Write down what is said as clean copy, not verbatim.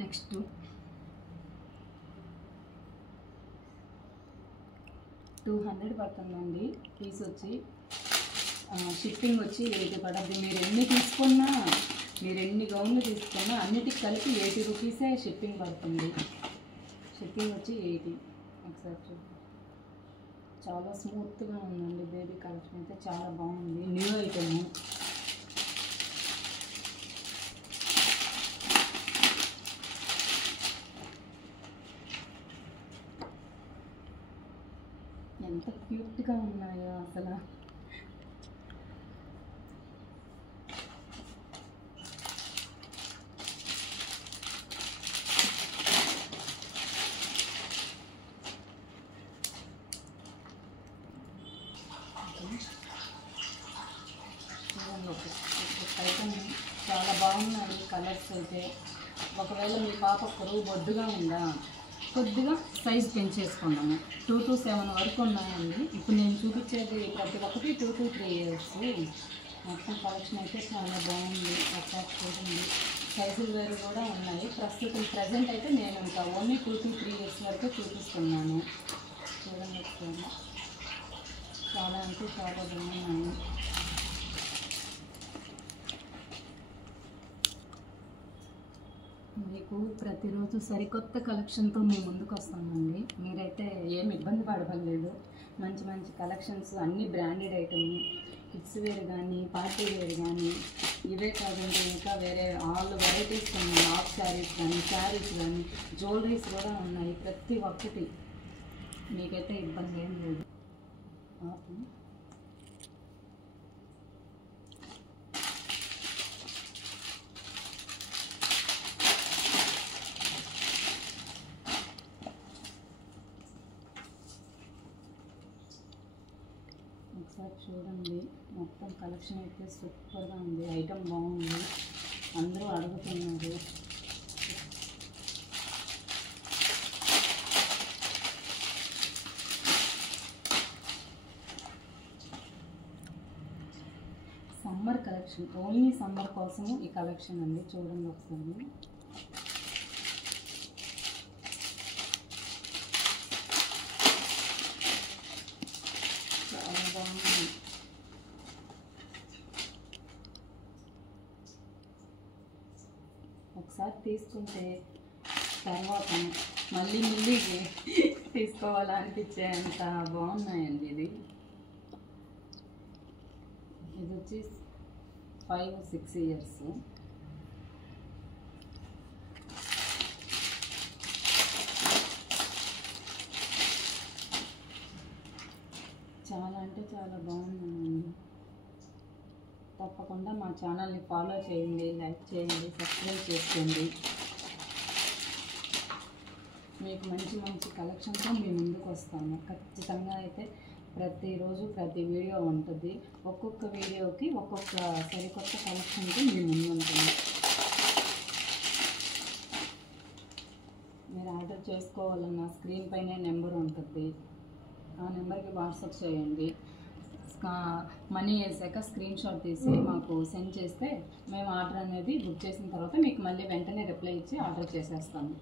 Next 200 పడుతుందండి piece వచ్చి. Shipping వచ్చి 80 పడుతుంది. మీరు ఎన్ని గౌన్లు తీసుకున్నా అన్నిటికి కలిపి 80 రూపీసే షిప్పింగ్ పడుతుంది. షిప్పింగ్ వచ్చి 80. ఒకసారి చూడండి, చాలా స్మూత్గా ఉందండి. బేబీ కలెక్షన్ అయితే చాలా బాగుంది. New item. ఎంత క్యూట్గా ఉన్నాయో అసలు. ఐటమ్ చాలా బాగున్నాయి కలర్స్ అయితే. ఒకవేళ మీ పాప పొరుగు బొద్దుగా ఉందా, కొద్దిగా సైజ్ పెంచేసుకున్నాము. 2 to 7 వరకు ఉన్నాయండి. ఇప్పుడు నేను చూపించేది ప్రతి ఒక్కటి 2 to 3 years. మొత్తం కలెక్షన్ అయితే చాలా బాగుంది. ఒకసారి చూడండి, సైజులు వేరు కూడా ఉన్నాయి. ప్రజెంట్ అయితే నేను ఇంకా ఓన్లీ 2 to 3 years వరకు చూపిస్తున్నాను. చూడండి ఒకసారి, చాలా అంటే చాలా బాగున్నాయి. మీకు ప్రతిరోజు సరికొత్త కలెక్షన్తో మేము ముందుకు వస్తామండి. మీరైతే ఏమి ఇబ్బంది పడలేదు. మంచి మంచి కలెక్షన్స్, అన్ని బ్రాండెడ్ ఐటమ్, కిడ్స్ వేర్ కానీ, పార్టీ వేర్ కానీ, ఇవే కాదండి ఇంకా వేరే ఆల్ వెరైటీస్ ఉన్నాయి. హాఫ్ శారీస్ కానీ, శారీస్ కానీ, జ్యువెలరీస్ కూడా ఉన్నాయి. ప్రతి ఒక్కటి మీకైతే ఇబ్బంది ఏం లేదు. ఒకసారి చూడండి, మొత్తం కలెక్షన్ అయితే సూపర్గా ఉంది. ఐటమ్ బాగుంది, అందరూ అడుగుతున్నారు. సమ్మర్ కలెక్షన్, ఓన్లీ సమ్మర్ కోసము ఈ కలెక్షన్ అండి. చూడండి ఒకసారి. చాలా బాగుంది. ఒకసారి తీసుకుంటే తర్వాత మళ్ళీ తీసుకోవాలనిపించే అంత బాగున్నాయండి. ఇది వచ్చి 5-6 years. చాలా అంటే చాలా బాగుందండి. తప్పకుండా మా ఛానల్ని ఫాలో చేయండి, లైక్ చేయండి, సబ్స్క్రైబ్ చేసుకోండి. మీకు మంచి మంచి కలెక్షన్తో మేము ముందుకు వస్తాము. ఖచ్చితంగా అయితే ప్రతిరోజు ప్రతి వీడియో ఉంటుంది. ఒక్కొక్క వీడియోకి ఒక్కొక్క సరికొత్త కలెక్షన్కి మేము ముందు ఉంటుంది. మీరు ఆర్డర్ చేసుకోవాలన్నా స్క్రీన్ పైనే నెంబర్ ఉంటుంది. ఆ నెంబర్కి వాట్సాప్ చేయండి. మనీ వేసాక స్క్రీన్ షాట్ తీసి మాకు సెండ్ చేస్తే మేము ఆర్డర్ అనేది బుక్ చేసిన తర్వాత మీకు మళ్ళీ వెంటనే రిప్లై ఇచ్చి ఆర్డర్ చేసేస్తాము.